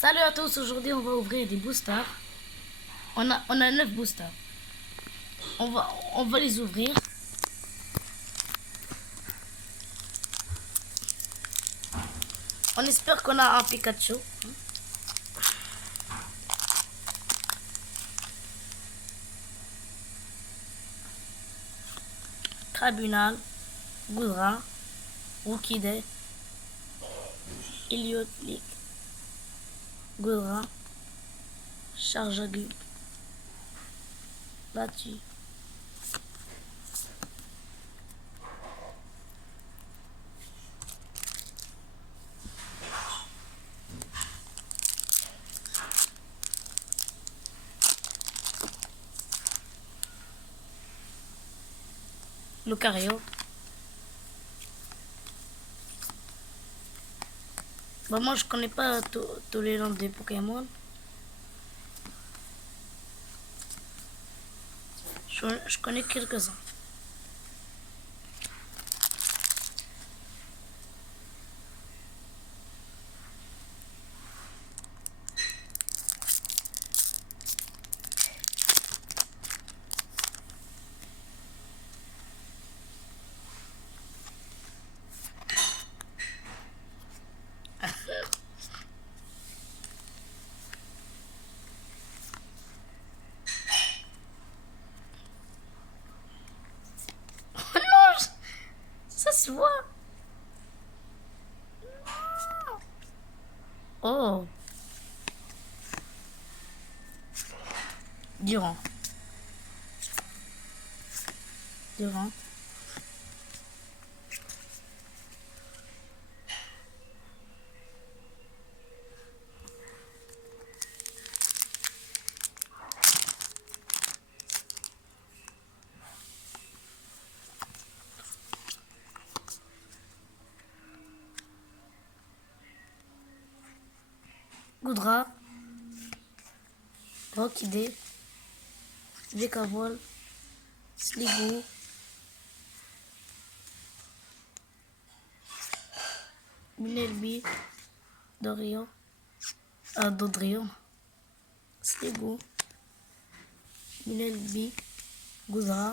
Salut à tous, aujourd'hui on va ouvrir des boosters. On a 9 boosters. On va les ouvrir. On espère qu'on a un Pikachu. Tribunal, Goudra, Rookiday, Elliot League, Goudra, Charjagul, Battu. Lucario. Bah moi je connais pas tous les noms des Pokémon. Je connais quelques-uns. Non, ça se voit. Oh, Durant. Durant. Goudra, Rookiday, Dekavol, Sliggoo, Minelbi, Dodrio, Sliggoo, Minelbi, Goudra,